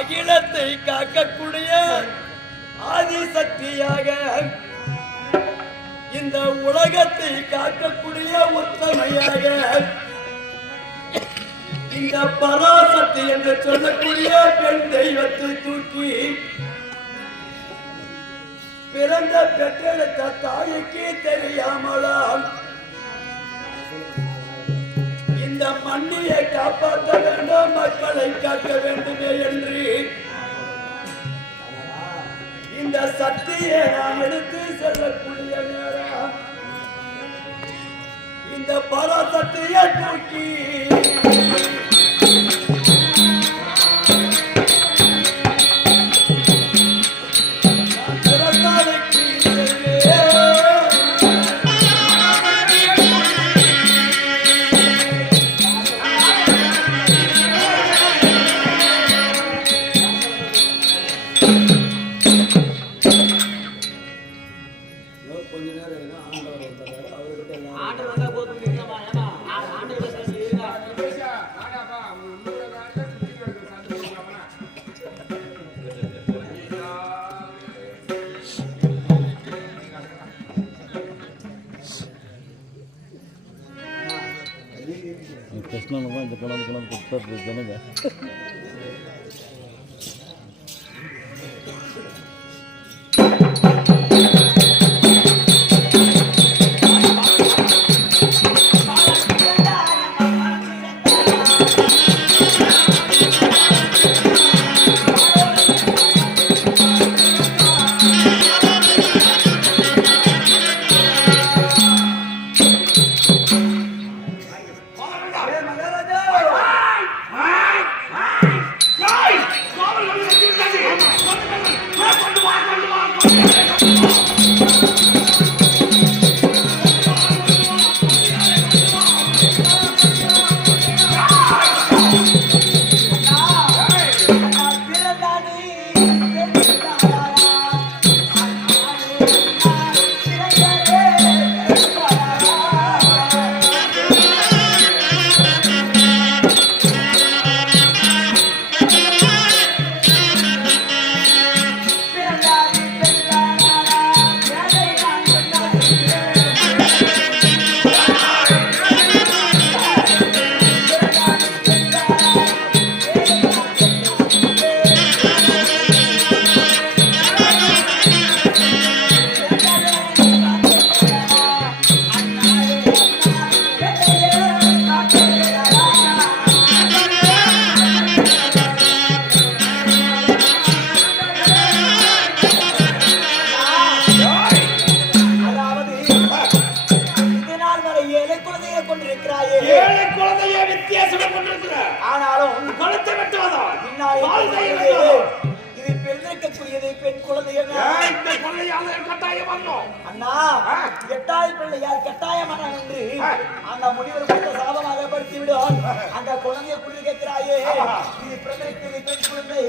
அகிலத்தை காக்கக்கூடிய ஆதிசக்தியாக இந்த உலகத்தை காக்கக்கூடிய ஒத்தமையாக இந்த பராசக்தி என்று சொல்லக்கூடிய பெண் தெய்வத்தை தூக்கி பிறந்த பெற்றெடுத்த தாய்க்கு தெரியாமலாம். மண்ணியை காப்பாற்ற வேண்டும் மக்களை காக்க வேண்டுமே என்று. இந்த சக்தியை நான் எடுத்து செல்லக்கூடிய நேரம். இந்த பராசக்தியை தூக்கி. கிருஷ்ணன் தான் இந்த கொண்டிருக்கிறாயே ஏழை குழந்தைய வித்தியாசம் கொண்டிருக்கிற ஆனாலும் கழுத்தை வெட்டுவதா இன்னாரை பால் கையில் கொண்டிருக்கிறது. வைப்பதா? இது பிறந்திருக்கக்கூடியது பெண் குழந்தைகள் இந்த கொள்ளையால கட்டாயம் வந்தோம் அண்ணா. எட்டாய் பிள்ளையார் கட்டாயமான என்று. அந்த முனிவர் கொடுத்த சாபமாக படுத்தி விடும் அந்த குழந்தைய குளிர் கேட்கிறாயே. இது பிறந்திருக்கிறது பெண் குழந்தை.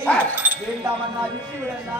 வேண்டாம் அண்ணா விட்டு விடண்ணா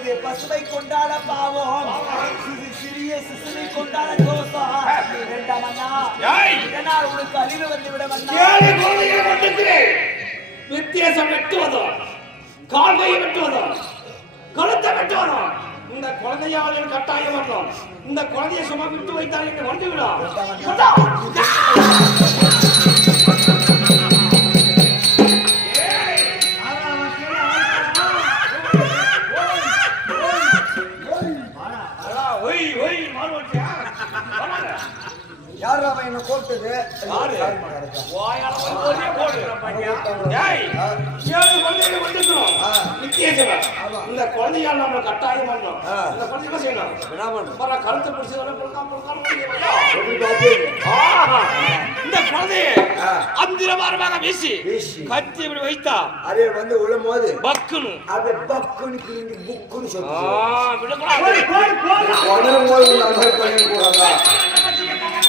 இது பசுமை கொண்டாட பாவம். இது சிறிய சிசுவை கொண்டாட தோசம் வேண்டாம் அண்ணா. இதனால் உனக்கு அறிவு வந்து விட. வித்தியாசம் வெட்டுவதோ? கால்கையை வெட்டுவதோ? கழுத்தை வெட்டுவதோ? இந்த குழந்தையால் எனக்கு கட்டாயம் வரணும். இந்த குழந்தையை சும்மா விட்டு வைத்தால் என்ன வந்து விடும் யார் அவன் என்ன கூப்பிட்டது. இந்த குழந்தையால் நம்ம கட்டாயம் பண்ணணும். ஆ. இந்த குழந்தை என்ன செய்யணும்? என்ன பண்ணணும்? பரவ கழுத்தை பிடிச்சு. இந்த குழந்தையை. அந்திரமாரமாக வீசி. கத்தி இப்படி வைத்தா அதே வந்து உள்ள போது பக்குன்னு அது பக்குன்னு கிழிஞ்சு புக்குன்னு ஆ, சொல்லு விடக்கூடாது. உடனே நம்ம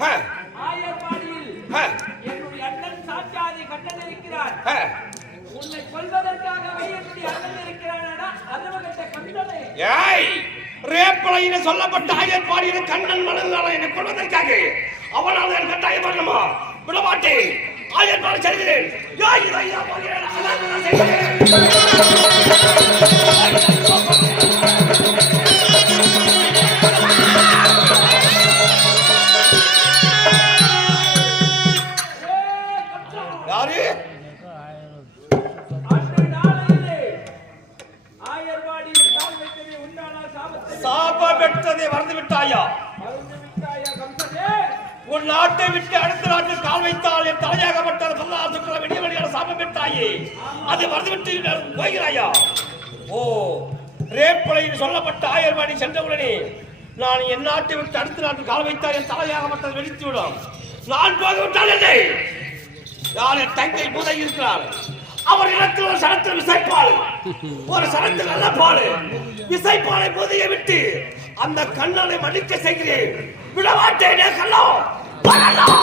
ஆயர்பாடியில். என்னுடைய அண்ணன் சாட்சாதி கண்ணன் இருக்கிறான் ஆ. உன்னை கொல்வதற்காகவே என்னுடைய அண்ணன் இருக்கிறானா அறிவகற்ற கம்சனே ஏய் ரேப்பலையின சொல்லப்பட்ட ஆயர்பாடியின கண்ணன் மனதான என்னை கொள்வதற்காக அவனால் என் கட்டாயம் பண்ணணுமா? விட மாட்டேன் ஆயர்பாடி செல்கிறேன். யாய் இதை நான் போகிறேன். அதான் நான் செய்கிறேன். அதை மறந்துவிட்டு போகிறாயா? ஓ ரேப்பலையில் சொல்லப்பட்ட ஆயர்வாடி சென்றவுடனே நான் என் நாட்டை விட்டு அடுத்த நாட்டில் கால் வைத்தால் என் தலையாகப்பட்டது வெடித்து விடும் நான் போய்விட்டால் இல்லை யார் என் தங்கை மூதை இருக்கிறார்? அவர் இடத்தில் ஒரு சரத்தில் விசைப்பால் ஒரு சரத்தில் நல்ல பாடு விசைப்பாலை புதைய விட்டு அந்த கண்ணனை மன்னிக்க செய்கிறேன். விட மாட்டேனே கண்ணோ? வரலாம்